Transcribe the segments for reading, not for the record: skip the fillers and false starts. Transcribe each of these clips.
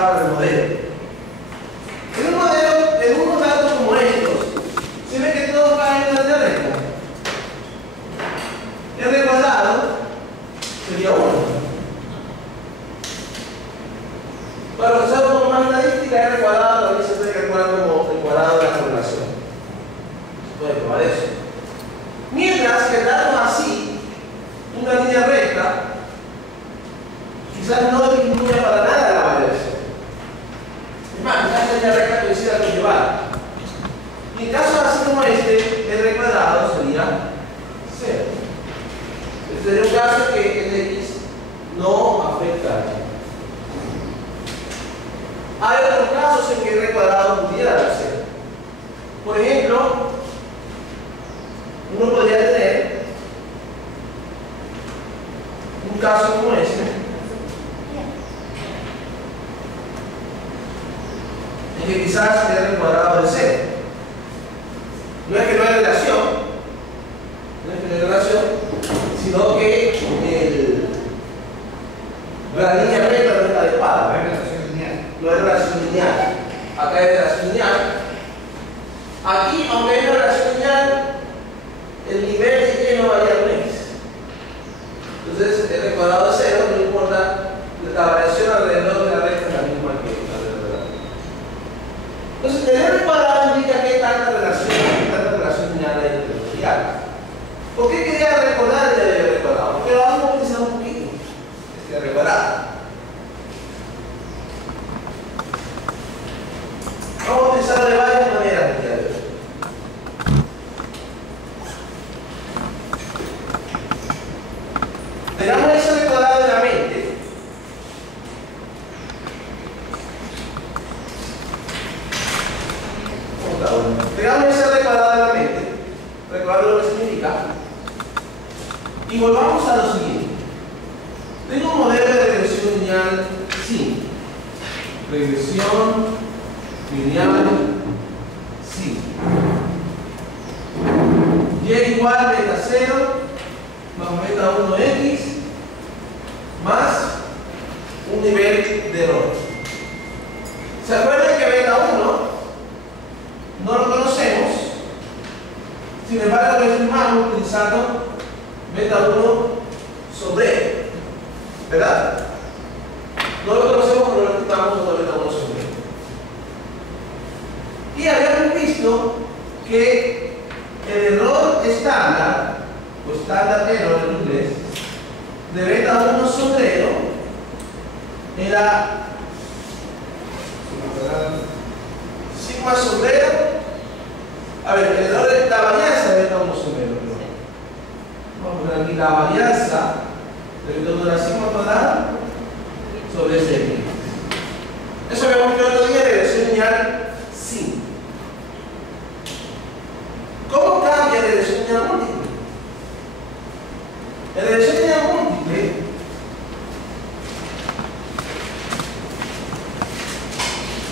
va para el modelo. En un modelo, en unos datos como estos, se ve que todos caen en la línea recta. R cuadrado sería 1. Para usar como más estadística, R cuadrado también se puede calcular como el cuadrado de la correlación. Se puede probar eso. Mientras que darnos así una línea recta, quizás no disminuya para nada la variación. Es más, quizás la línea recta coincida con llevar. Y en casos así como este, R cuadrado sería 0. Este sería un caso que el X no afecta a Y. Hay otros casos en que R cuadrado pudiera dar 0. Por ejemplo, uno podría tener un caso como este, en que quizás R cuadrado de 0. No es que no hay relación, sino que la línea recta no está adecuada. No hay relación lineal. Acá hay relación lineal. Aquí, aunque hay una relación lineal, el nivel de Y no varía con X. Entonces, R cuadrado de 0, no importa, la variación alrededor de la recta es la misma que alrededor de la recta. Entonces, el R cuadrado indica que hay tanta relación lineal hay entre los diálogos. ¿Por qué quería recordar el R cuadrado? Porque lo vamos a utilizar un poquito, este R cuadrado. Vamos a utilizarlo de varias maneras el día de hoy. Tengamos ese R cuadrado en la mente. Tengamos ese R cuadrado en la mente. Recordando lo que significa. Y volvamos a lo siguiente. Tengo un modelo de regresión lineal sí. Regresión lineal sí. Y igual beta 0 más beta 1x más un nivel de error. ¿Se acuerdan que beta 1 no lo conocemos? Sin embargo, lo estimamos utilizando beta 1 sobre E, ¿verdad? No lo conocemos, pero lo estimamos sobre beta 1 sobre E. Y habíamos visto que el error estándar, o estándar error en inglés, de beta 1 sobre 0 era sigma sobre 0. A ver, el error es la varianza de beta 1 sobre 0. Vamos a poner aquí la varianza del entorno de la sigma cuadrada sobre ese x. Eso habíamos visto el otro día de regresión lineal sí. ¿Cómo cambia la regresión lineal múltiple? La regresión lineal múltiple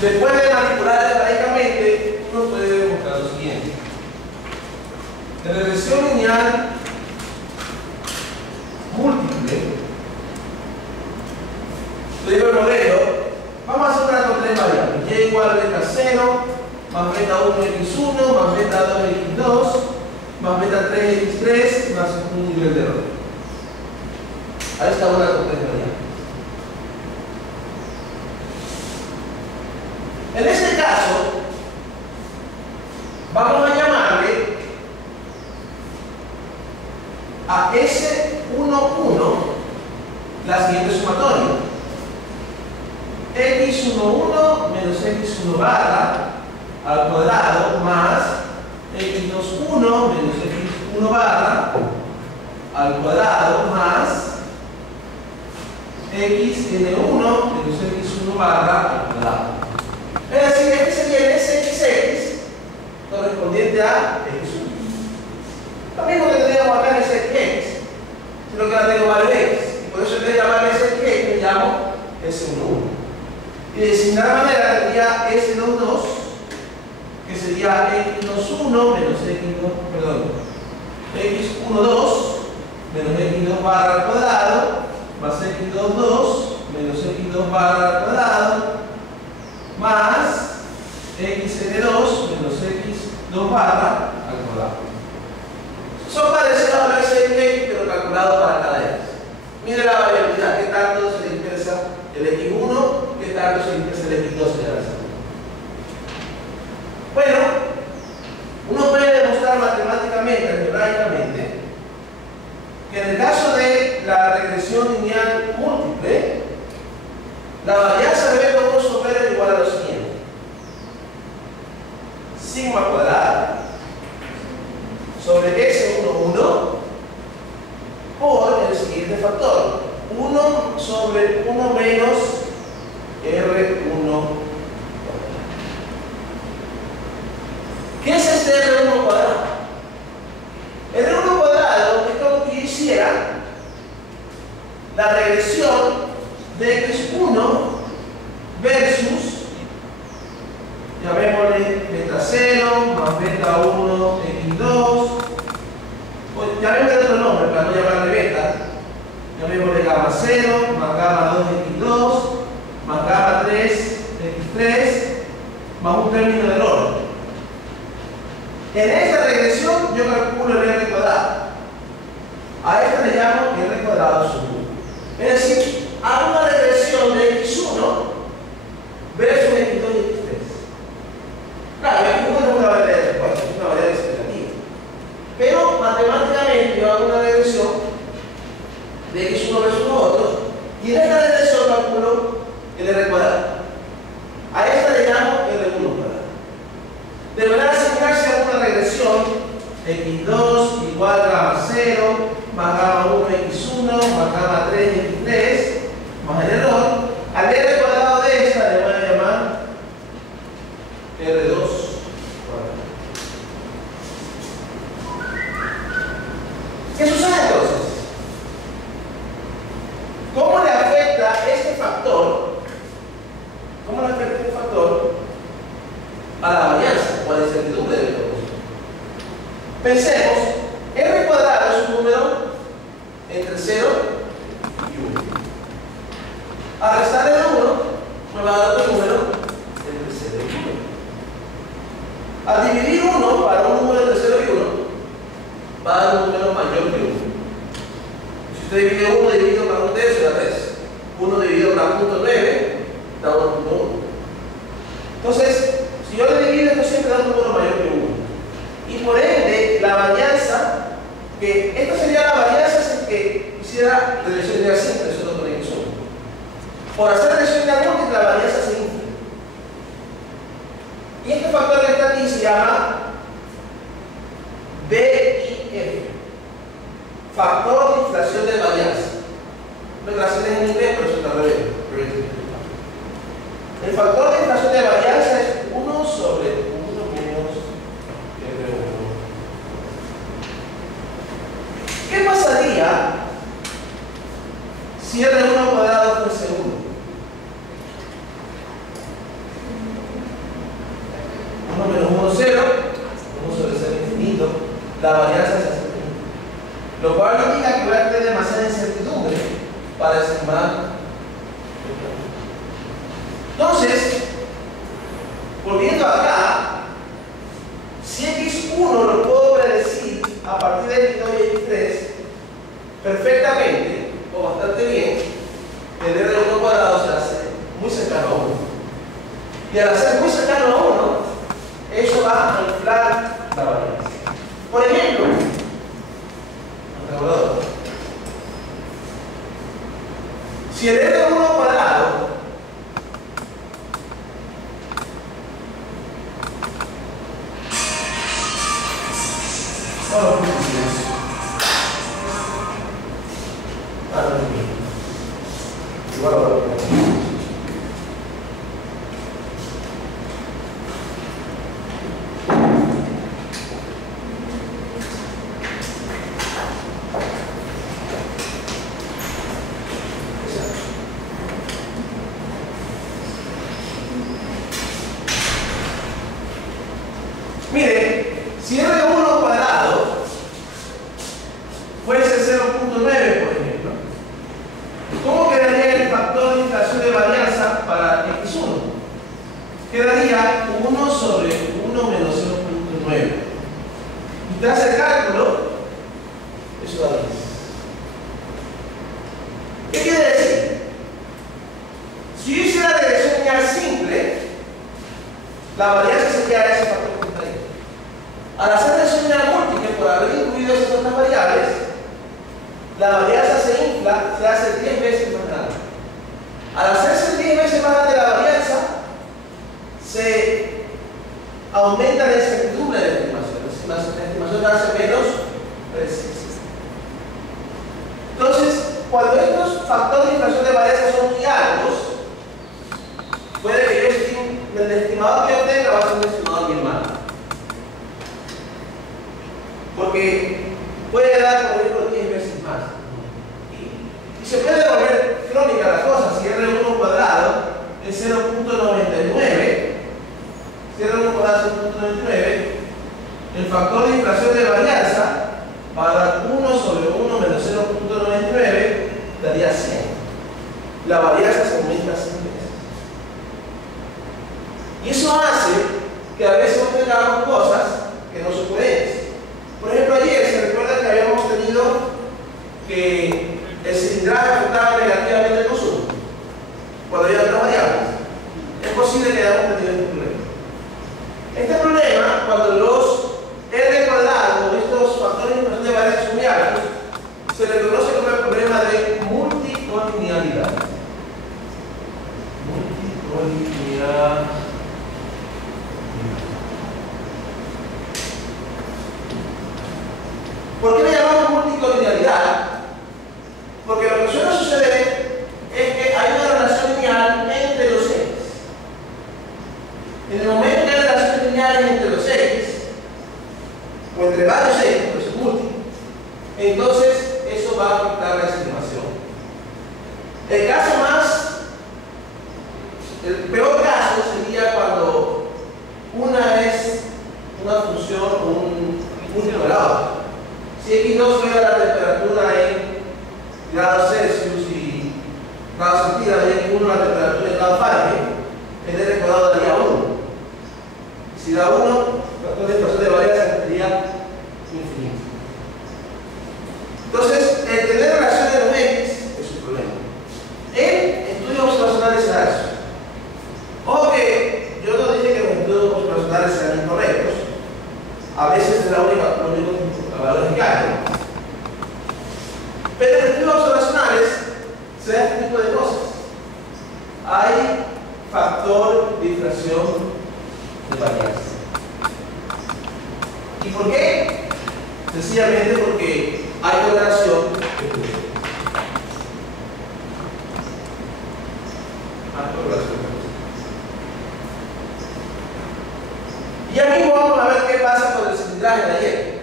después de manipular algebraicamente, uno puede demostrar lo siguiente. La regresión lineal múltiple, le digo el modelo, vamos a hacer una con 3 variables. Y igual a beta 0, más beta 1x1, más beta 2x2, más beta 3x3, más un nivel de error. Ahí está una con 3 variables. En este caso, vamos a llamarle a S11 la siguiente sumatoria. X11 menos X1 barra al cuadrado más X21 menos X1 barra al cuadrado más Xn1 menos X1 barra al cuadrado. Es decir, este sería el SXX correspondiente a X1. Lo mismo que tendríamos acá en SXX, sino que ahora tengo varios X. Y por eso en vez de llamarle SXX, me llamo S11. Y de similar manera tendría S22, que sería X21 menos X2, perdón, X12 menos X2 barra al cuadrado, más X22 menos X2 barra al cuadrado, N2 menos X2 barra al cuadrado. Son parecidos a la raíz de X, pero calculado para cada X. Mire la variabilidad, qué tanto se le interesa el X1, qué tanto se le interesa el X2 en la raíz. Bueno, uno puede demostrar matemáticamente, algebraicamente, que en el caso de la regresión lineal múltiple, la varianza de B1 sobre R es igual a lo siguiente: sigma cuadrada sobre S11 por el siguiente factor: 1 sobre 1 menos R1. ¿Qué es este R1 cuadrado? R1 cuadrado es como que yo hiciera la regresión de X1 versus, llamémosle beta 0 más beta 1 X2, o llamémosle otro nombre para no llamarle beta, llamémosle gamma 0 más gamma 2 X2 más gamma 3 X3 más un término del orden. En esta regresión yo calculo el R cuadrado. A esta le llamo R cuadrado sub 1. Es decir, hago una regresión de X1 versus X2 y X3. Claro, X1 no es una variable de respuesta, es una variable expectativa. Pero matemáticamente yo hago una regresión de X1 versus los otros, y en esta regresión calculo el R cuadrado. A esta le llamo R1 cuadrado. De manera similar, si hago una regresión X2 igual a gamma 0 más gamma 1 X1 más gamma 3 X3 más el error, al R cuadrado de esta le voy a llamar R2 cuadrado. ¿Qué sucede entonces? ¿Cómo le afecta este factor? ¿Cómo le afecta este factor a la varianza o a la incertidumbre del propósito? Pensemos, R cuadrado es un número entre 0 y 1. Al restarle el 1, me va a dar otro número entre 0 y 1. Al dividir 1 para un número entre 0 y 1, va a dar un número mayor que 1. Si usted divide 1 dividido para un tercio, da 3. 1 dividido para 0.9, da 1.1. Entonces, si yo le divido, esto siempre da un número mayor que 1. Y por ende, la varianza, que esta sería la varianza si que hiciera regresión lineal simple, eso no tiene que ser. Por hacer regresión lineal múltiple, la varianza se infla. Y este factor que está aquí se llama BIF, factor de inflación de varianza. La inflación es en inglés, pero eso está al revés. El factor de inflación de varianza es 1 sobre 1 menos R1. ¿Qué pasaría si R1 cuadrado fuese 1? 1 menos 1, 0. 1 sobre 0 infinito. La varianza se hace infinita. Lo cual indica que voy a tener demasiada incertidumbre para estimar. Entonces, volviendo acá, si X1 lo puedo predecir a partir de X2 y X3 perfectamente o bastante bien, el R1 cuadrado se hace muy cercano a 1. Y al hacer muy cercano a 1, eso va a inflar la varianza. Por ejemplo, si el R1 cuadrado quedaría 1 sobre 1 menos 0.9. Y tras el cálculo, eso da 10. ¿Qué quiere decir? Si yo hiciera regresión lineal simple, la varianza sería ese factor que está ahí. Al hacer regresión lineal múltiple, por haber incluido esas otras variables, la varianza se infla, se hace 10 veces más grande. Al hacerse 10 veces más grande la varianza, se aumenta la incertidumbre de la estimación. La estimación va a ser menos precisa. Entonces, cuando estos factores de inflación de varianza son muy altos, puede que el estimador que yo tenga va a ser un estimador bien malo. Porque puede dar, por ejemplo, 10 veces más. Y se puede volver crónica la cosa. Si R1 cuadrado es 0.99, si R1 cuadrado es 0.99, el factor de inflación de varianza va a dar 1 sobre 1 menos 0.99, daría 100. La varianza se aumenta 100 veces. Y eso hace que a veces obtengamos cosas que no son coherentes. Por ejemplo, ayer se recuerda que habíamos tenido que el cilindraje afectaba negativamente el consumo cuando había otras variables. Es posible que hayamos tenido este problema. Este problema, cuando los R cuadrados, estos factores de inflación de varianza son muy altos, se le conoce como el problema de multicolinealidad. Multicolinealidad. ¿Por qué le llamamos multicolinealidad? Porque lo que suele suceder es que hay una relación lineal entre los X. En el momento que hay relaciones lineales entre los X, o entre varios X, pero es múltiplo, entonces eso va a afectar la estimación. El peor caso sería cuando una es una función o un múltiplo de la otra. Si X2 fuera la temperatura en grados Celsius y grados centígrados y X1 la temperatura en grados Fahrenheit, el R cuadrado daría 1. Y si da 1, el factor de inflación de varianza sería infinito. Entonces, el tener relaciones de los X es un problema. En estudios observacionales se da eso. Ojo que yo no dije que los estudios observacionales sean incorrectos. A veces es lo único valores que hay. Pero en estudios observacionales se da este tipo de cosas. Hay factor de inflación de varianza. ¿Y por qué? Sencillamente porque hay correlación de flujo. Y aquí vamos a ver qué pasa con el cilindraje de ayer.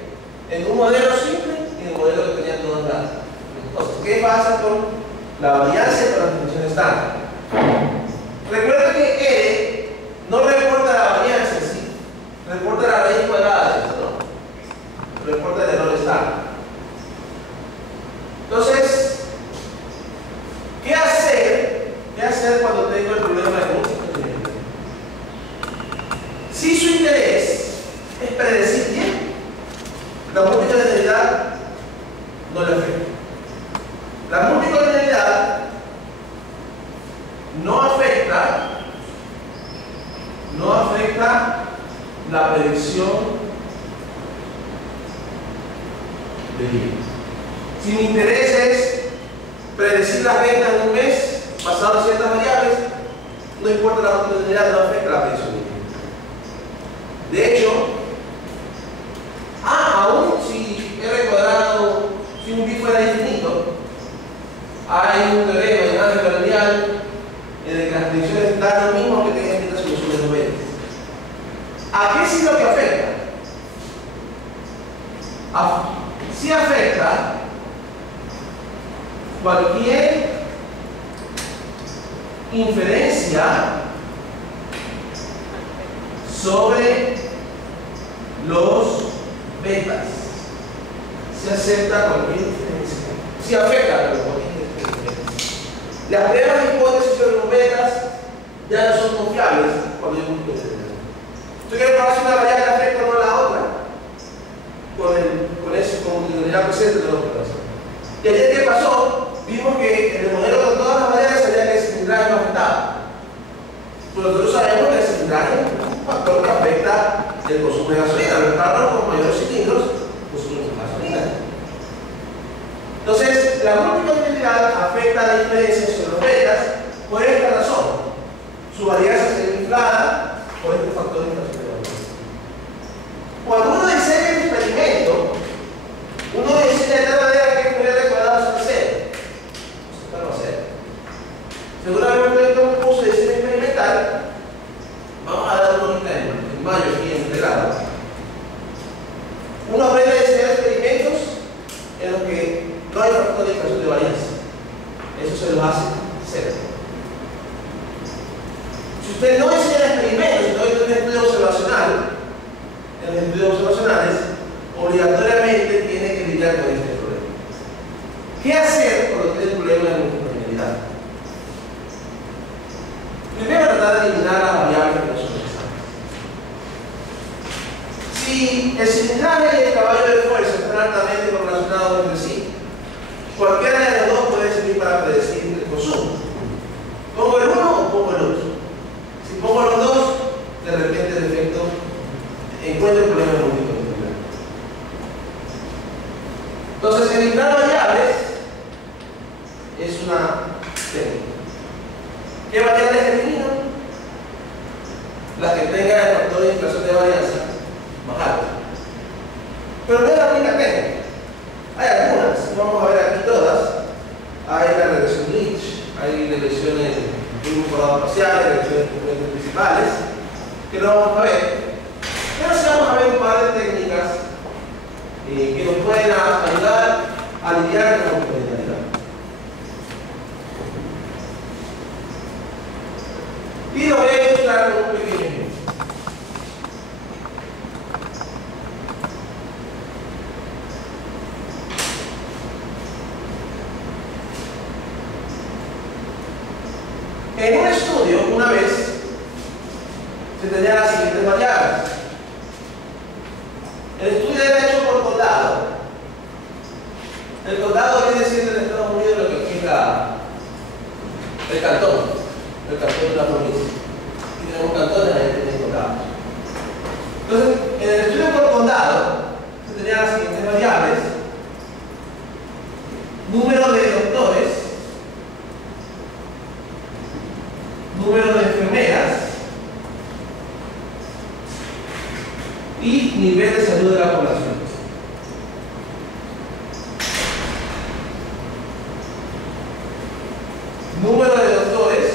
En un modelo simple y en un modelo que tenía todos datos. Entonces, ¿qué pasa con la varianza y con la distribución estándar? Recuerda que E no reporta la varianza en sí, reporta la raíz cuadrada de esto, ¿no? Reporta el error estándar. Entonces, ¿qué hacer? ¿Qué hacer cuando tengo el problema de multicolinealidad? Si su interés es predecir bien, la multicolinealidad no le afecta. La multicolinealidad no afecta la predicción de bien. Si mi interés es predecir las ventas en un mes basado en ciertas variables, no importa la multicolinealidad, no afecta la predicción de bien. De hecho, aún si R cuadrado, si un B fuera infinito, hay un teorema de álgebra lineal en el que las predicciones dan lo mismo que tengan esta solución de novelas. ¿A qué sí lo que afecta? Sí afecta cualquier inferencia sobre los betas. Se acepta cualquier inferencia. Sí afecta a los betas. Las pruebas de hipótesis sobre los betas ya no son confiables cuando hay un múltiplo determinado. Tú quieres probar si una variable afecta o no a la otra con ese multiplicidad presente de la operación. Y ayer que pasó, vimos que en el modelo con todas las variables sabía que el cilindraje no afectaba. Pero nosotros sabemos que el cilindraje es un factor que afecta el consumo de gasolina. Los carros con mayores cilindros consumen gasolina. Entonces, la multiplicidad afecta la diferencia sobre los betas por esta razón. Su varianza se ve inflada por este factor de inflación de varianza. Cuando uno diseña el experimento, uno diseña de tal manera que el de cuadrados es cero. Eso no va a ser. Seguramente en un curso de diseño experimental, vamos a dar un ejemplo. En mayo, aquí en este grado, uno aprende a diseñar experimentos en los que no hay factor de inflación de varianza. Eso se lo hace cero. Si usted no diseña experimentos, si no hay un estudio observacional, en los estudios observacionales, obligatoriamente tiene que lidiar con este problema. ¿Qué hacer cuando tiene el problema de la multiplicidad? Primero, tratar de eliminar las variables que no son necesarias. Si el cilindraje y el caballo de fuerza están altamente correlacionados entre sí, cualquiera de los dos puede servir para predecir el consumo. ¿Pongo el uno o pongo el otro? Si pongo los dos, de repente el efecto encuentra el problema de multiplicidad. Entonces, eliminar variables es una técnica. ¿Qué variables elimino? Las que tengan el factor de inflación de varianza más alto. Pero no es la única técnica. Hay algunas, no vamos a ver aquí todas. Hay la regresión Lynch, hay regresiones de grupos parciales, regresiones de componentes principales, que no vamos a ver. Pero sí vamos a ver un par de técnicas que nos pueden ayudar a lidiar con la multiplicidad. Y lo voy a ilustrar con un pequeño ejemplo. En un estudio, una vez, se tenían las siguientes variables. El estudio era hecho por condado. El condado viene siendo en Estados Unidos lo que aquí es el cantón de la provincia. Y tenemos cantones, ahí tenemos condados. Entonces, en el estudio por condado, se tenían las siguientes variables: número de doctores, número de enfermeras y nivel de salud de la población. Número de doctores,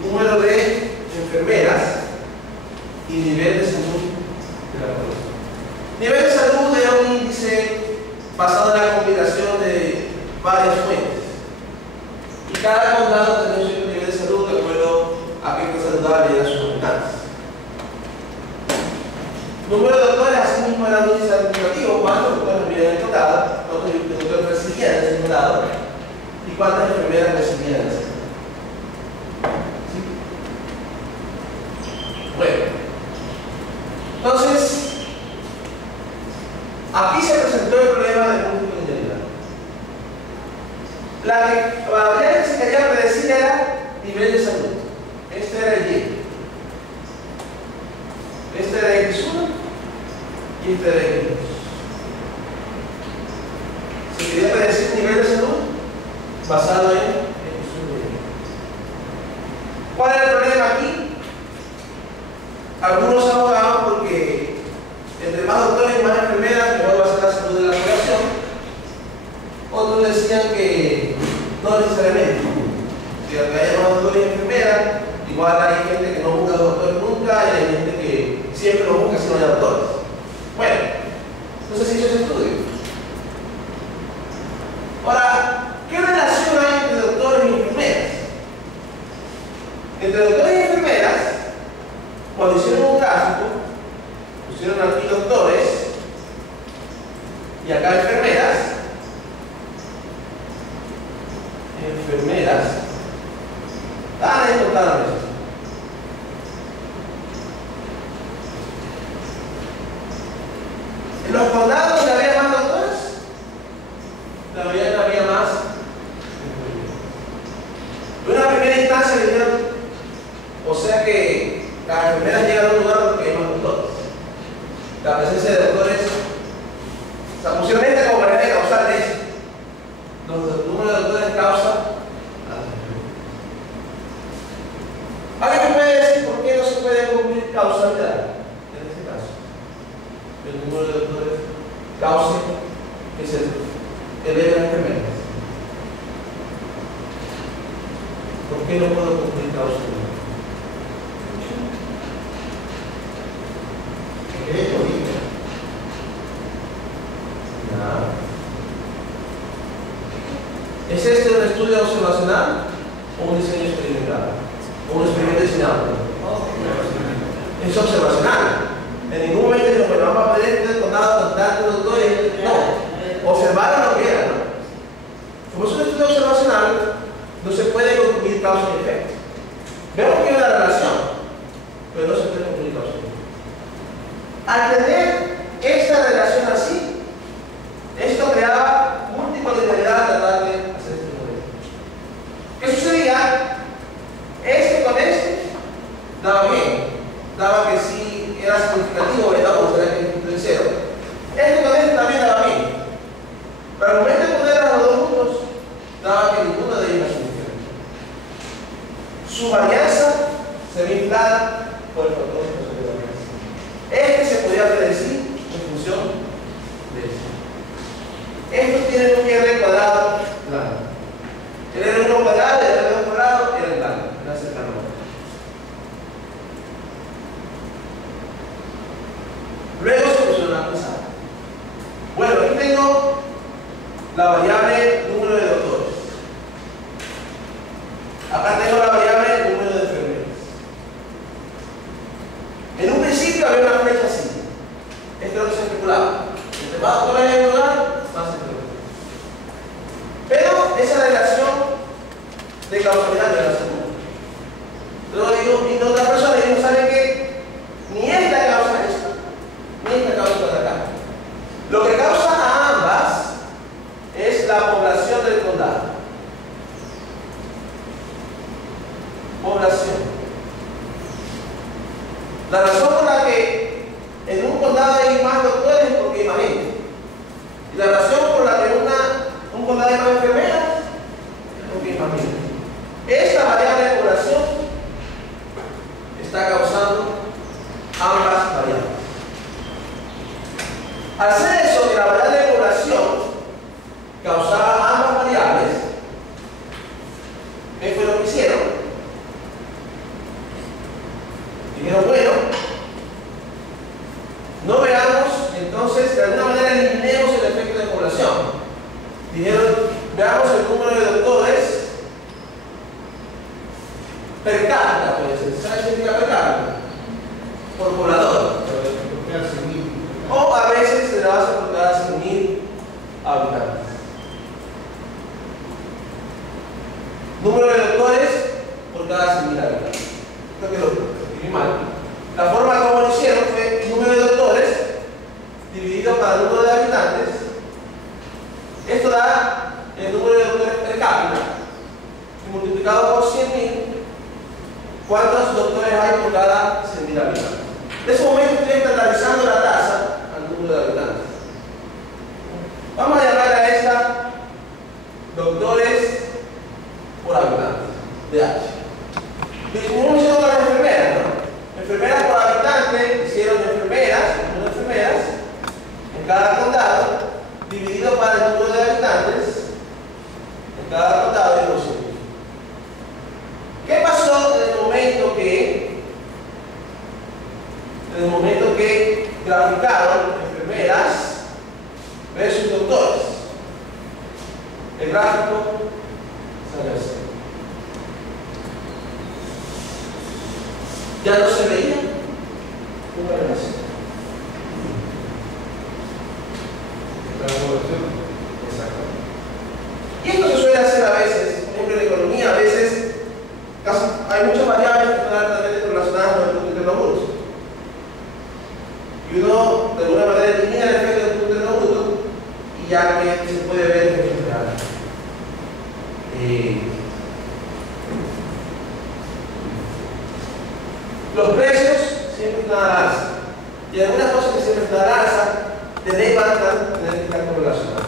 número de enfermeras y nivel de salud de la población. Nivel de salud era un índice basado en la combinación de varias fuentes. Y cada condado tenía un cierto nivel de salud de acuerdo a qué tan saludable eran sus habitantes. Número de doctores, así mismo era un índice administrativo: cuántos doctores vivían en el condado, cuántos doctores residían en ese condado y cuántas enfermeras residían en ese condado. ¿Sí? Bueno, entonces, aquí se presentó el problema de multiplicidad. La variable que se quería predecir era nivel de salud. Este era el Y. Este era X1 y este era X2. Se quería predecir nivel de salud basado en X1 y X2. ¿Cuál era el problema aquí? Algunos abogaban porque entre más doctores y más enfermeras, mejor va a ser la salud de la población. Otros decían que no necesariamente. Si hay más doctores y enfermeras, igual hay gente que no busca doctores nunca y hay gente que siempre lo busca si no hay doctores. Bueno, entonces se hizo ese estudio. Ahora, ¿qué relación hay entre doctores y enfermeras? Entre doctores y enfermeras, cuando hicieron un gráfico, pusieron aquí doctores y acá enfermeras. Enfermeras. encontraron eso. En los condados donde había más doctores, la mayoría había más. En una primera instancia dijeron, o sea que las enfermeras llegan a un lugar porque hay más doctores. La presencia de doctores, o sea, pusieron esta como manera de causar eso. Los números de doctores causa. ¿Alguien me puede decir por qué no se puede cumplir causalidad en este caso? El número de doctores causa que se eleve las enfermedades. ¿Por qué no puedo cumplir causalidad? ¿Es este un estudio observacional o un diseño experimental? ¿O un experimento diseñado? Es observacional. En ningún momento dijeron, bueno, vamos a pedir este condado con tantos doctores. No. Observaron lo que era, ¿no? Como es un estudio observacional, no se puede concluir causa y efecto. Vemos que hay una relación, pero no se puede concluir causa y efecto. Al tener esta relación así, esto creaba multipolaridad a tratar de hacer este modelo. ¿Qué sucedía? Este con este daba bien, daba que sí era significativo, ¿verdad? O sea, que es cero. Este con este también daba bien. Pero al momento de poner a los dos juntos, daba que ninguno de ellos era significativo. Su varianza se ve inflada por el factor de varianza. Este se podía predecir en función de esto. Estos tienen un R cuadrado plano. El R1 cuadrado y el R2 cuadrado eran plano, era cercano. Luego se pusieron a pensar. Bueno, aquí tengo la variable número de doctores. Acá tengo la variable número de enfermeras. En un principio había una flecha así. Esto es lo que se especulaba. Entre más doctores en el lugar, más enfermeras. Pero esa relación de causalidad no era segura. Luego digo, y otras personas no saben que ni esta causa esto, ni esta causa de acá. Lo que causa a ambas es la población del condado. Población. La razón por la que en un condado hay más doctores es porque hay más gente. Y la razón por la que un condado hay más enfermeras es porque hay más gente. Esta variable de población está causando ambas variables. Al ser eso, que la variable de población causaba ambas variables, ¿qué fue lo que hicieron? Dijeron, bueno, no veamos, entonces, de alguna manera eliminemos el efecto de población. Dijeron, veamos el número de doctores per cápita, puede ser. ¿Sabes qué significa per cápita? Por poblador. O a veces se le va a hacer por cada 100.000 habitantes. Número de doctores por cada 100.000 habitantes. Creo que lo escribí mal. La forma como lo hicieron fue número de doctores dividido para el número de habitantes. Esto da el número de doctores per cápita y multiplicado por 100.000, ¿cuántos doctores hay por cada 100.000 habitantes? En ese momento estoy estandarizando la tasa al número de habitantes. Vamos a llamar a esta doctores por habitantes, de H. Disminuimos hicieron las enfermeras, ¿no? Enfermeras por habitante, hicieron enfermeras, número de enfermeras, en cada condado, dividido para el número de habitantes, en cada condado de los 100. ¿Qué pasó en el momento que graficaron enfermeras versus doctores? El gráfico sale así. Ya no se veía una relación. Exacto. Y esto se suele hacer a veces, por ejemplo en economía, a veces hay muchas variables que están altamente relacionadas con el punto interno bruto. Y uno, de alguna manera, elimina el efecto del punto interno bruto y ya que se puede ver el efecto real. Los precios siempre están al alza. Y algunas cosas que siempre están al alza derivan de tener que estar correlacionadas.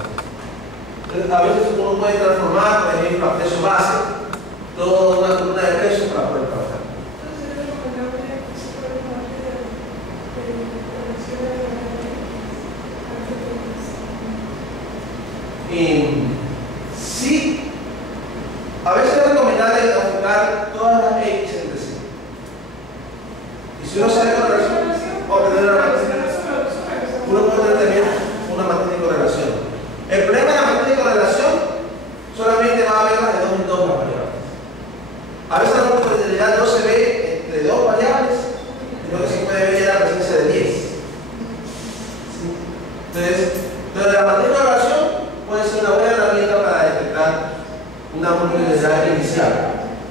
Entonces, a veces uno puede transformar, por ejemplo, a precio base, toda una columna de precios para poder trabajar. Sí, a veces es recomendable enfocar todas las X entre sí. Y si uno sale con relación, uno puede tener también una matriz de correlación. El problema de la matriz de correlación solamente va a haber de 2 en 2 las variables. A veces la probabilidad no se ve entre 2 variables, sino que se puede ver ya la presencia de 10. ¿Sí? Entonces, la matriz de correlación puede ser una buena herramienta para detectar una probabilidad inicial.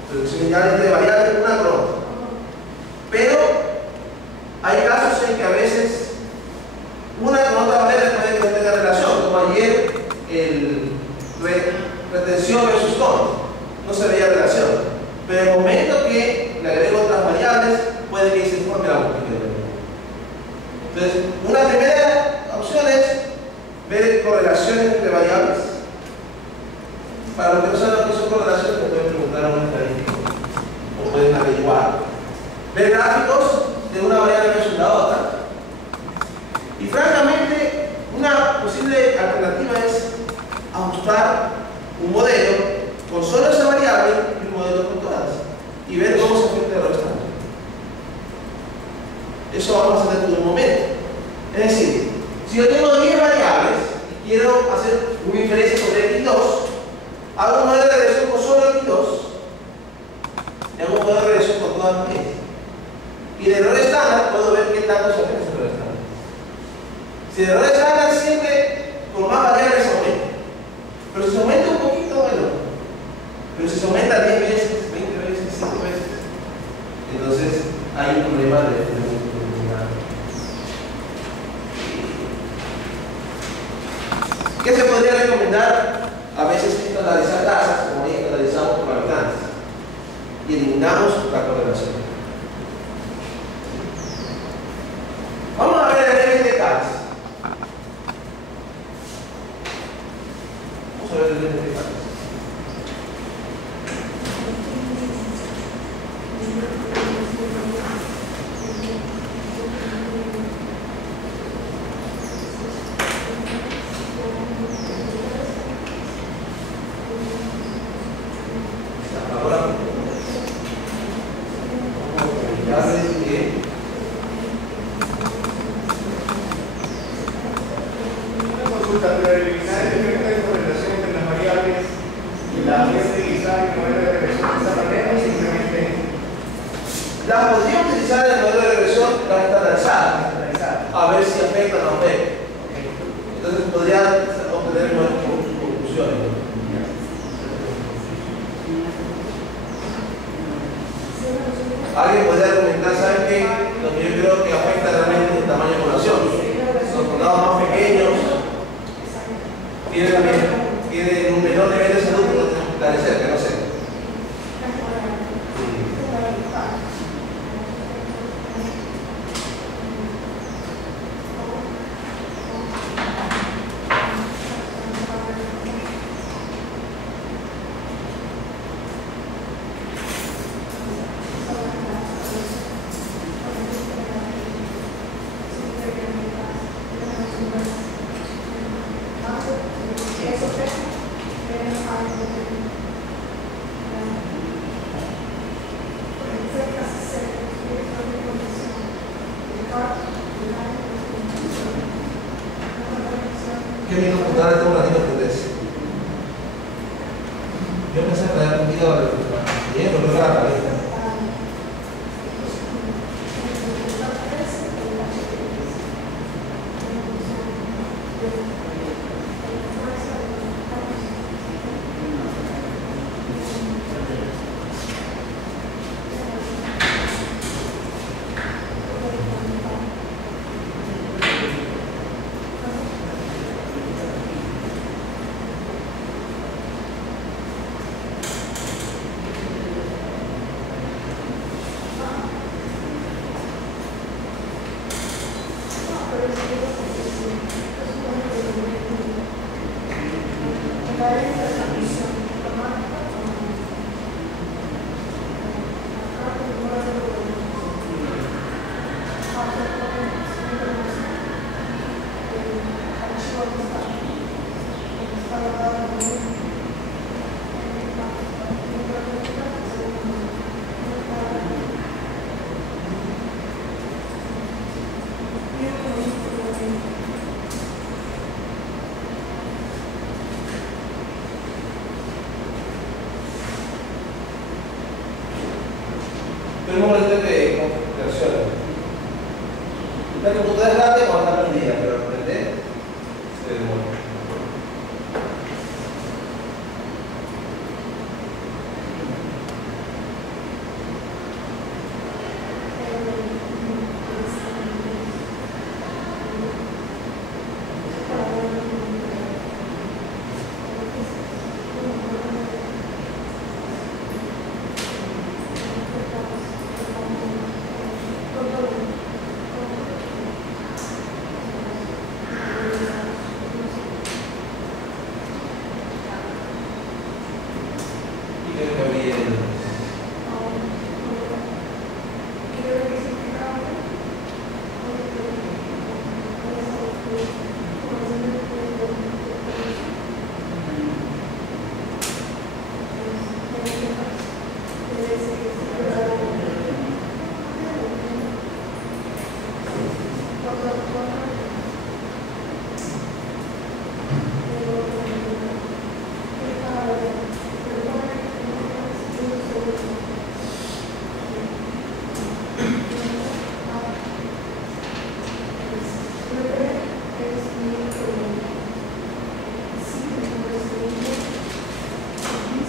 Entonces, señal entre variables una con otra. Pero hay casos en que a veces una con otra variable puede que no tenga relación, como ayer el retención versus costo. No se veía relación. Pero en el momento que le agrego otras variables, puede que se forme la multiplicación. Entonces, una primera opción es ver correlaciones entre variables. Para los que no saben lo que son correlaciones, me pueden preguntar a un estadístico o pueden averiguar. Ver gráficos de una variable versus la otra. Y francamente, una posible alternativa es ajustar un modelo con solo esa variable y un modelo con todas y ver cómo se afecta a los estados. Eso vamos a hacer en un momento. Es decir, si yo tengo 10 variables y quiero hacer una inferencia sobre X2, hago un modelo de regresión con solo X2 y hago un modelo de regresión con todas las X. Y de error estándar puedo ver qué tanto se afecta ese error estándar. Si el error estándar siempre con más variables aumenta. Pero si se aumenta un poquito, bueno. Pero si se aumenta 10 veces, 20 veces, 5 veces, entonces hay un problema de multiplicidad. ¿Qué se podría recomendar? A veces estandarizar tasas, como ahí estandarizamos por habitantes. Y eliminamos la correlación. Vamos a ver el nivel de tasas. Vamos a ver el nivel de tasas. Alguien podría argumentar, ¿saben qué? Lo que yo creo que afecta realmente el tamaño de población. Los condados más pequeños tienen un menor nivel de salud que no tenemos que esclarecer, que no sé. ¿Qué vino a contar de un ratito de eso? Yo pensé que había aprendido a y esto no era la cabeza. Pero un momento de configuración. La computadora es rápida cuando está prendida, pero aprender se demora.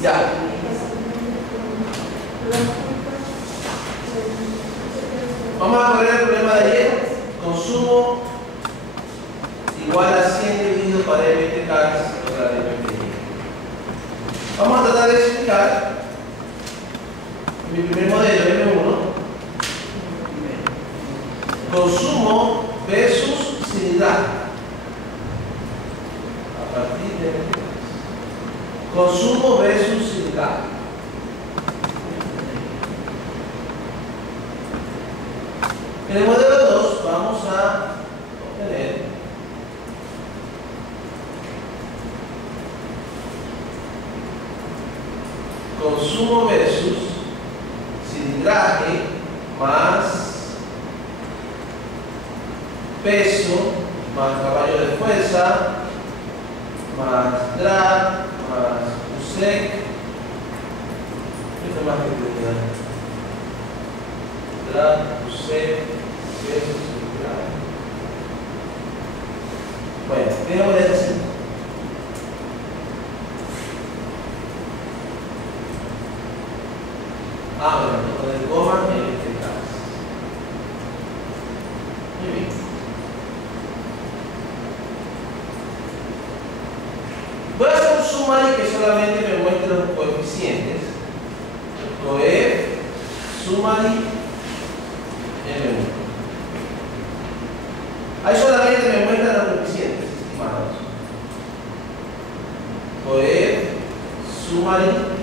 Ya. Vamos a correr el problema de ayer. Consumo igual a 100 dividido para MTK contra la MTY. Vamos a tratar de explicar mi primer modelo M1. Consumo versus cilindraje. A partir de MTK. Consumo versus cilindraje. En el modelo 2 vamos a obtener consumo versus cilindraje más peso más caballo de fuerza más drag más USEC. Esto más que tenía drag, USEC, peso, cilindraje. Bueno, veamos esto así. Bueno, con el coma en este caso. Muy bien. Voy a hacer un summary que solamente me muestre los coeficientes. Coef, summary, M1. Ahí solamente me muestran los coeficientes, estimados. Coef, summary, M1.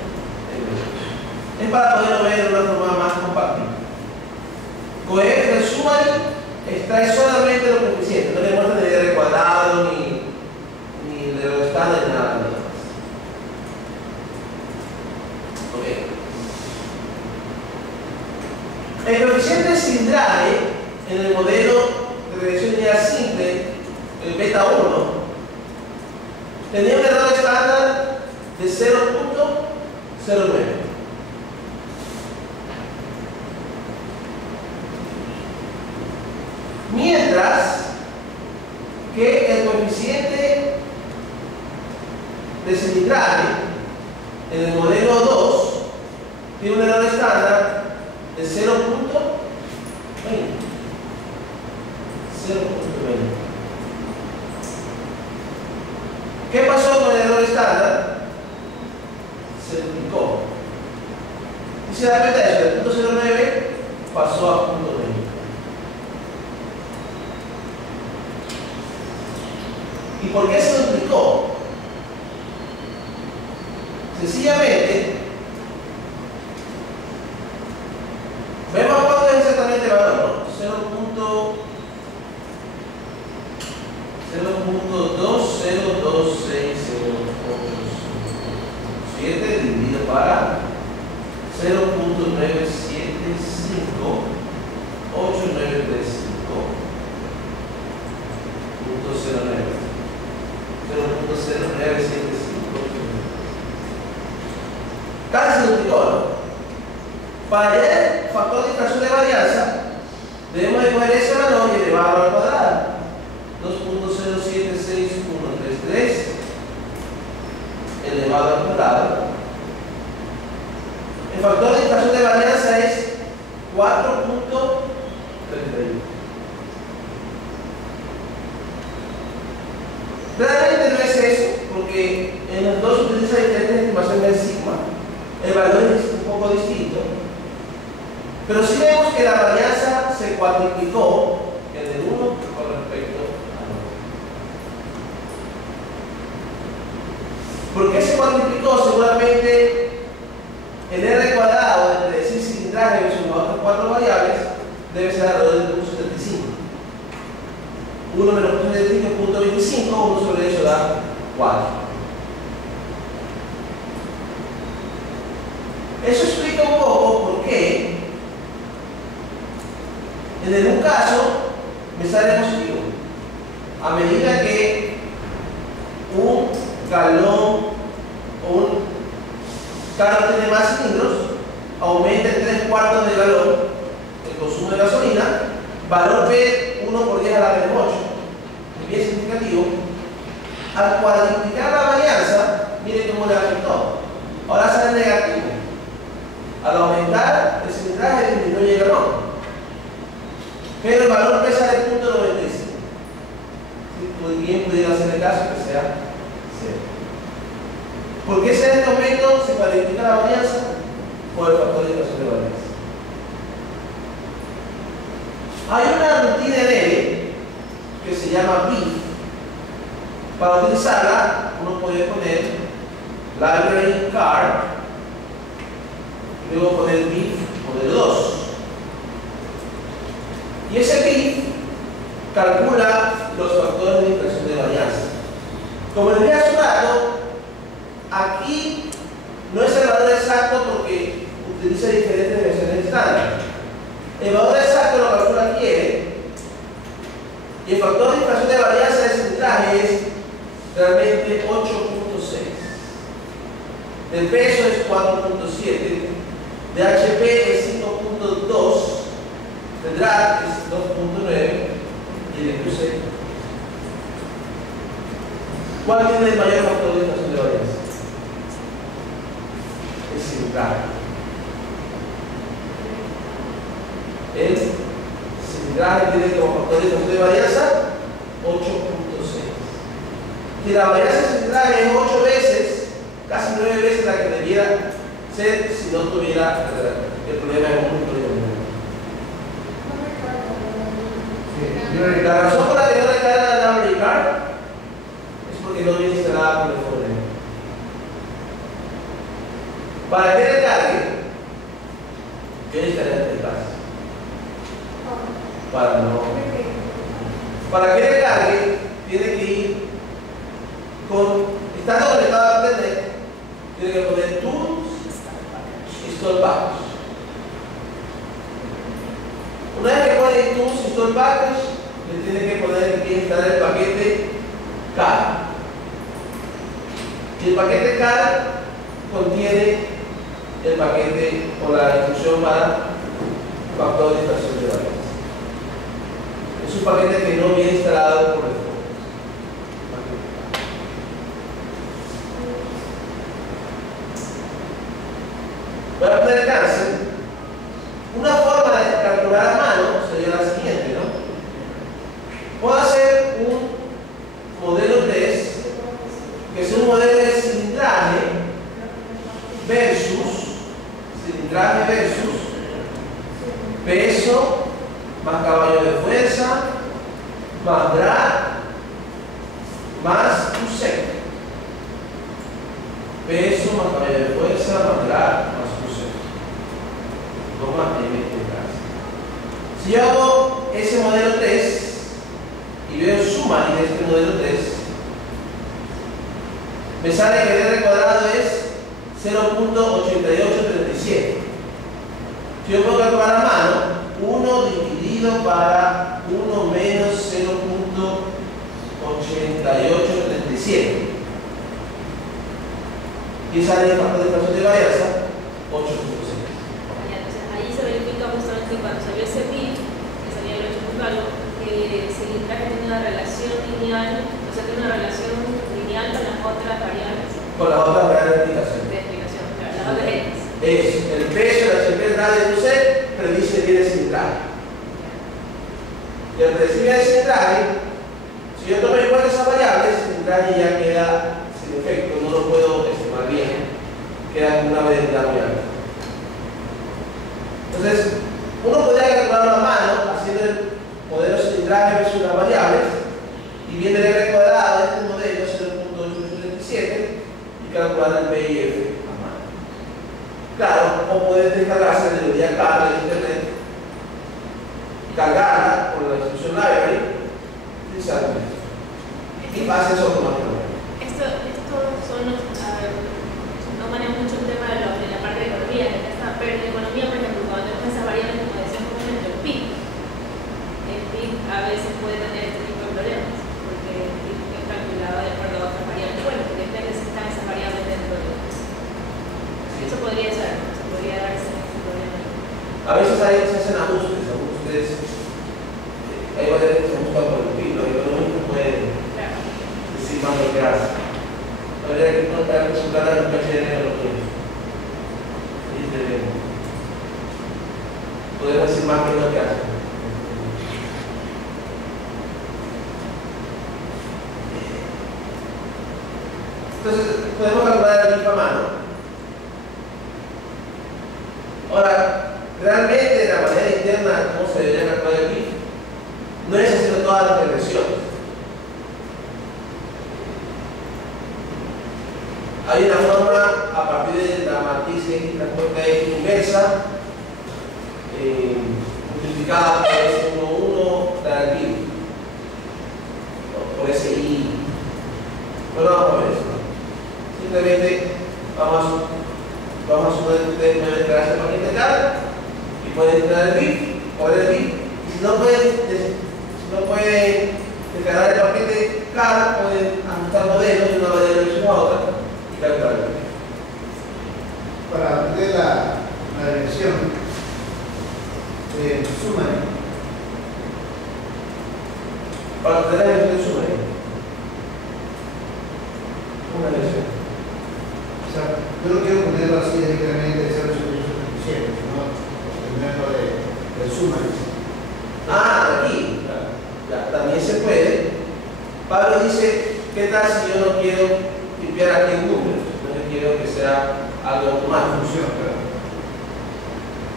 Es para poderlo ver de una forma más compacta. Coef del summary extrae solamente los coeficientes, no le muestra ni de cuadrado ni de los estándares ni nada. Okay. El coeficiente de cilindraje en el modelo de regresión lineal simple, el beta 1, tenía un error estándar de 0.09. Mientras que el coeficiente de cilindraje en el modelo 2 tiene un error estándar de 0.20. 0.20. ¿Qué pasó con el error estándar? Se duplicó. Y se da cuenta de eso, el 0.09 pasó a 0.20. ¿Y por qué se duplicó? Sencillamente, vemos cuánto es exactamente el valor, ¿no? 0.2026087 dividido para 0.9758935. 0.0975. Casi se duplicó, ¿no? Para factor de infracción de varianza, debemos de coger ese valor y elevarlo al cuadrado. 2.076133 elevado al cuadrado. El factor de infracción de varianza es 4.31. Claramente no es eso, porque en los dos utiliza diferentes estimaciones del sigma. El valor es un poco distinto. Pero sí vemos que la varianza se cuadruplicó en el 1 con respecto al otro. ¿Por qué se cuadruplicó? Seguramente el R cuadrado de predecir cilindraje versus las otras 4 variables debe ser alrededor del 0.75. 1 menos 0.75 es 0.25, 1 sobre eso da 4. Eso explica un poco por qué en un caso me sale positivo. A medida que un galón o un carro tiene más cilindros, aumenta en 3/4 del galón el consumo de gasolina, valor P 1 por 10 a la menos 8. Es bien significativo. Al cuadriplicar la varianza, miren cómo le afectó. Ahora sale negativo. Al aumentar el cilindraje disminuye el galón. Pero el valor P sale de 0.95. Muy bien pudiera hacer el caso que sea 0. ¿Por qué en este momento se cuadriplica la varianza? Por el factor de infracción de varianza. Hay una rutina en L que se llama BIF. Para utilizarla, uno puede poner library card y luego poner BIF modelo 2. Y ese BIF calcula los factores de infracción de varianza. Como les dije hace un rato, aquí no es el valor exacto porque utiliza diferentes versiones estándar. El valor exacto lo calcula aquí y el factor de infracción de varianza de cilindraje es realmente 8.6. El peso es 4.7, de HP es 5.2, el drag es 2.9 y el Q6. ¿Cuál tiene el mayor factor de infracción de varianza? El cilindraje. El cilindraje tiene como factor de infracción de varianza 8.6. Si la varianza de cilindraje es 8 veces, casi 9 veces la que debiera ser si no tuviera el problema de un punto de volumen. La razón por la que no recarga la memory card es porque no viene instalada por el problema. Para que recargue, yo necesitaría el teclado. Para que recargue, tiene que ir con, estando conectado a internet, tiene que poner tools, install package. Una vez que pone tools, install package, le tiene que poner que instalar el paquete CAR. Y el paquete CAR contiene el paquete o la instrucción para factor de infracción de varianza. Es un paquete que no viene instalado por el fondo. Voy a poner el cáncer. Una forma de calcular a mano sería la siguiente, ¿no? Puedo hacer un modelo 3, que es un modelo de cilindraje versus peso más caballo de fuerza más drag más Q6. Peso más caballo de fuerza más drag más Q6. Toma M en casa. Si yo hago ese modelo 3 y veo suma de este modelo 3, me sale que el R cuadrado es 0.8837. Si yo puedo calcular a mano, 1 dividido para 1 menos 0.8837. Y sale el factor de infracción de varianza 8.6. Ahí se verifica 1 que cuando salió ese PIB, que salía el 8.algo, que el cilindraje tiene una relación lineal, o sea, tiene una relación lineal con las otras variables. Con las otras variables de explicación. De explicación, claro, las otras X. Es el peso, la simple radio de C, predice bien el cilindraje. Y al predecir bien el cilindraje, si yo tomo en cuenta esas variables, el cilindraje ya queda sin efecto, no lo puedo estimar bien, queda como una variabilidad muy alta. Entonces, uno podría calcularlo a mano haciendo el modelo cilindraje versus las variables y viendo el R cuadrado de este modelo 0.837 y calcular el P y F a mano. Claro, o poder descargarse la librería Carla de internet, cargarla con la instrucción library y utilizarla. Y pasa eso automáticamente. Estos son los. No manejo mucho el tema de la parte de economía, pero en economía, por ejemplo, cuando tenemos esas variables, como decíamos un momento, el PIB a veces puede tener este tipo de problemas, porque el PIB es calculado de acuerdo a otras variables. Bueno, porque necesitan esas variables dentro de eso podría ser, se podría dar ese problema. A veces se hacen ajustes, hay variables que se ajustan por el PIB, los economistas pueden decir más lo que hacen. Habría que resultar a un PHN de los tuyos. Podemos decir más que lo que hacen. Entonces, podemos calcular el PIB a mano. Ahora, realmente la manera interna cómo se debería calcular el PIB no es haciendo todas las regresiones. Hay una forma a partir de la matriz X transporte X inversa multiplicada por S11 da el PIB por ese I. Pero no vamos a ver eso. Simplemente vamos a suponer que ustedes pueden declararse para integrar y pueden declarar el PIB o el PIB. Y si no pueden declarar el paquete K, pueden ajustar modelos de una variable versus a otra. Para obtener la dimensión summary. Para obtener la dimensión summary. Una dimensión. O sea, yo no quiero ponerlo así directamente de 0.837, sino ponerlo del summary. Ah, aquí. Ya, también se puede. Pablo dice, ¿qué tal si yo no quiero limpiar aquí en números? No quiero que sea algo automático. Funciona, claro.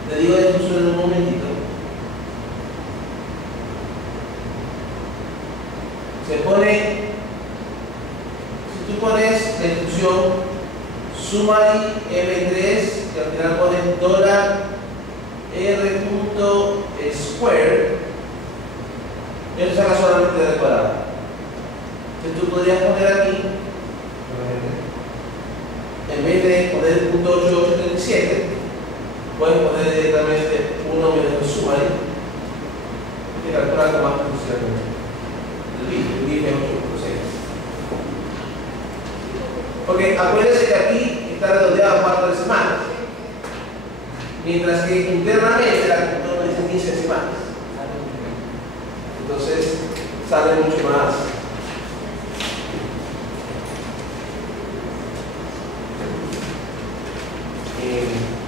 Te digo de funciona en un momentito. Se pone, si tú pones la instrucción summary M3, que al final pones $r.square, eso saca solamente de cuadrado. Entonces tú podrías poner aquí, en vez de poner el punto 8837, puedes poner directamente 1 menos el summary y calcular con más precisión el PIB es 8.6. Porque acuérdense que aquí está redondeado a 4 decimales, mientras que internamente la computadora dice 15 decimales. Entonces sale mucho más.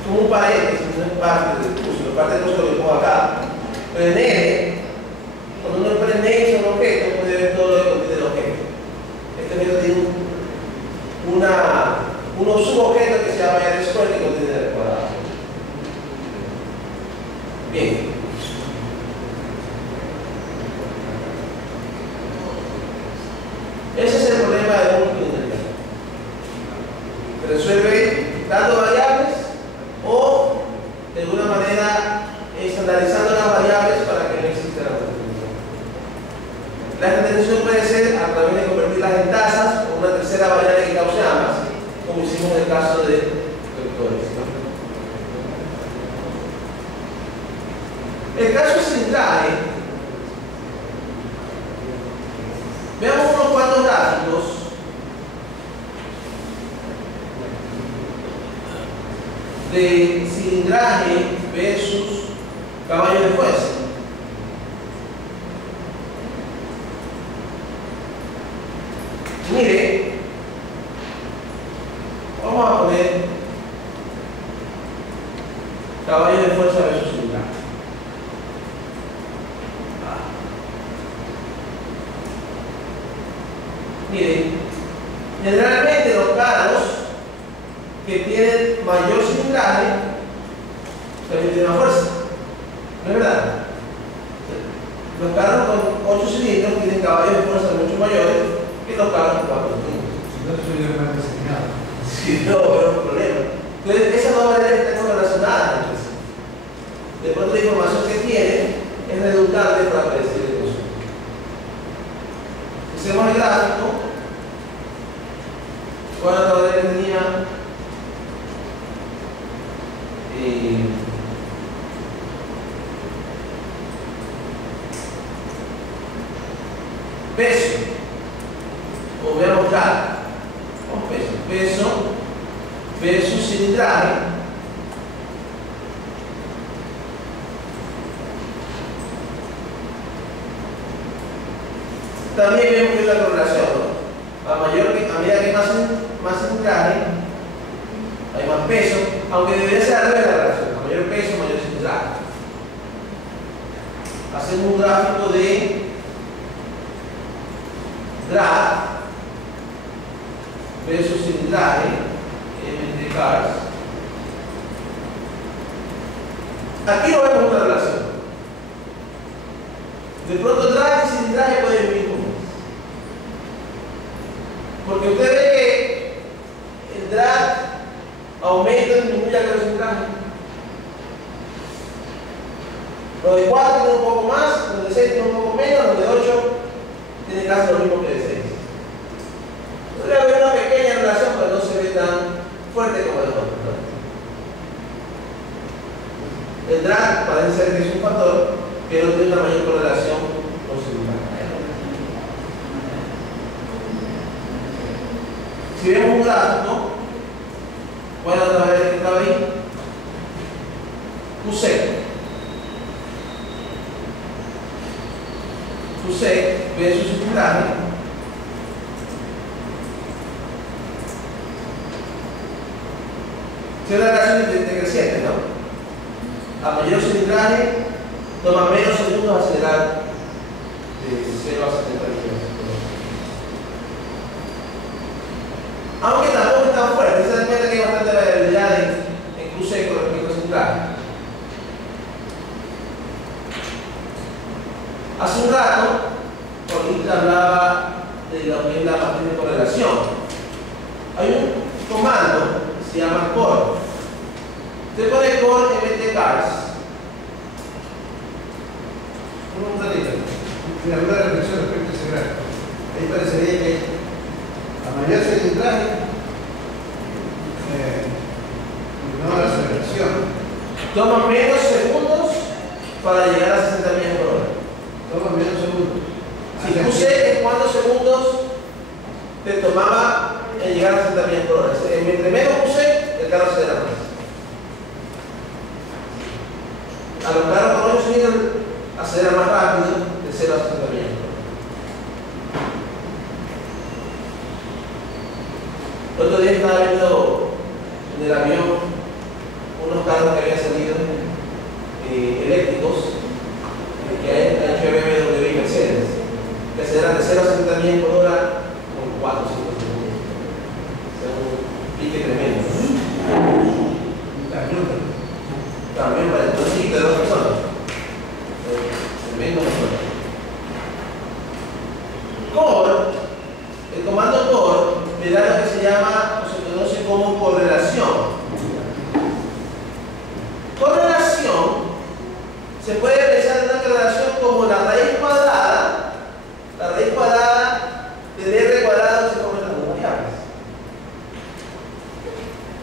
Como un paréntesis, no es parte del curso, parte del curso lo pongo acá. Pero en N, cuando uno pone N sobre un objeto, puede ver todo lo que contiene el objeto. Este objeto tiene un subobjeto que se llama R square que contiene el cuadrado. Bien. Ese es el problema de múltiples integrales. Se resuelve dando variables o de alguna manera estandarizando las variables para que no exista la multiplicación. La estandarización puede ser a través de convertirlas en tasas o una tercera variable que cause ambas, como hicimos en el caso de vectores. El caso cilindraje, veamos unos cuantos gráficos de cilindraje versus caballos de fuerza. Mire, vamos a poner caballos de fuerza versus cilindraje. Mire, generalmente los carros que tienen mayor cilindraje también tienen más fuerza. ¿No es verdad? Los carros con 8 cilindros tienen caballos de fuerza mucho mayores que los carros con 4 cilindros. Si no, soy yo más diseñado. Sí, no, pero es un problema. Entonces, esas dos variables están relacionadas entre sí. De pronto, la información que tienen es redundante para predecir el consumo. Hacemos el gráfico. ¿Cuánto todavía tenía? Peso. O voy a buscar peso versus cilindraje. También vemos que es la correlación, ¿no? A medida que más cilindraje, hay más peso, aunque debería ser al revés la relación. A mayor peso, mayor cilindraje. Hacemos un gráfico de drag versus cilindraje entre cars. Aquí no vemos una relación. De pronto drag y cilindraje pueden vivir juntos. Porque usted ve que el drag aumenta y disminuye con el cilindraje. Lo de 4 tiene un poco más, lo de 6 tiene un poco menos, lo de 8 tiene casi lo mismo que de 6. Podría haber una pequeña relación, pero no se ve tan fuerte como el otro, ¿no? El drag parece ser que es un factor que no tiene una mayor correlación con cilindraje. Si vemos un gráfico, ¿cuál es la variable que estaba ahí? QC. QC versus cilindraje. Si es una relación decreciente, ¿no? A mayor cilindraje, toma menos segundos acelerar de 0 a 70 km. Aunque tampoco es tan fuerte, se dan cuenta que hay bastante variabilidad en QC con respecto a cilindraje. Hace un rato, Colita hablaba de lo que es la matriz de correlación. Hay un comando que se llama core. Usted pone core MT cars. Un ratito. Mira, una reflexión respecto a ese gráfico. Ahí parecería que a mayor cilindraje, no la aceleración. Toma menos segundos para llegar a 60 millas por hora. Toma menos segundos. Si QC es cuántos segundos te tomaba en llegar a 60 millas por hora. Entre menos QC, el carro acelera más. A los carros con 8 cilindros acelera más rápido de 0 a 60 millas por hora. El otro día estaba viendo en el avión unos carros que habían salido eléctricos que ha hecho BMW y Mercedes, que aceleran de 0 a 60 millas por hora con 4 o 5 segundos. O sea, un pique tremendo. También para el chiquito de 2 personas. Tremendo motor. Core, el comando core le da lo que se llama, o se conoce como correlación. Correlación se puede pensar en una correlación como la raíz cuadrada del R cuadrado se come las dos variables.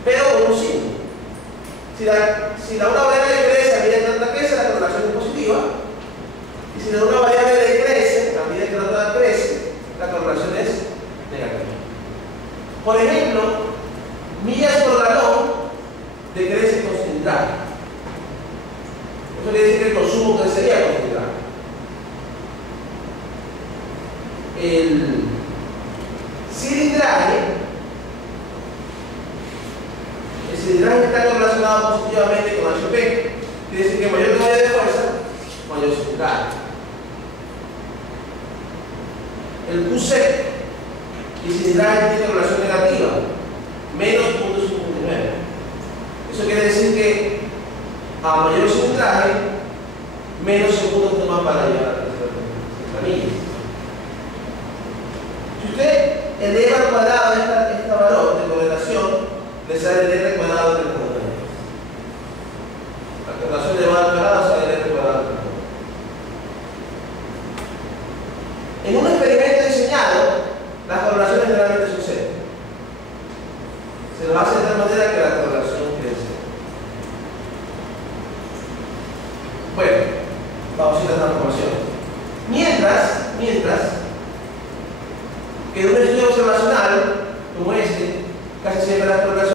Pero con un signo. Si la una variable crece a medida que la otra crece, la correlación es positiva. Y si la una variable decrece a medida que la otra crece, la correlación es negativa. Por ejemplo, millas por galón decrece con cilindraje. Eso quiere decir que el el consumo crecería con cilindraje. El cilindraje está correlacionado positivamente con HP. Quiere decir que mayor cantidad de fuerza, mayor cilindraje. El QC y el cilindraje tiene relación negativa, menos 0.59. Eso quiere decir que a mayor cilindraje, menos segundos toman para llegar a la milla. Si usted eleva al cuadrado este valor de correlación, le sale el R cuadrado del componente. La correlación elevada al cuadrado sale el R cuadrado del componente. En un experimento diseñado, las correlaciones generalmente son cero. Se lo hace de tal manera que la correlación quede cero. Bueno, vamos a ir a la transformación. Mientras que en un estudio observacional como este, casi siempre las correlaciones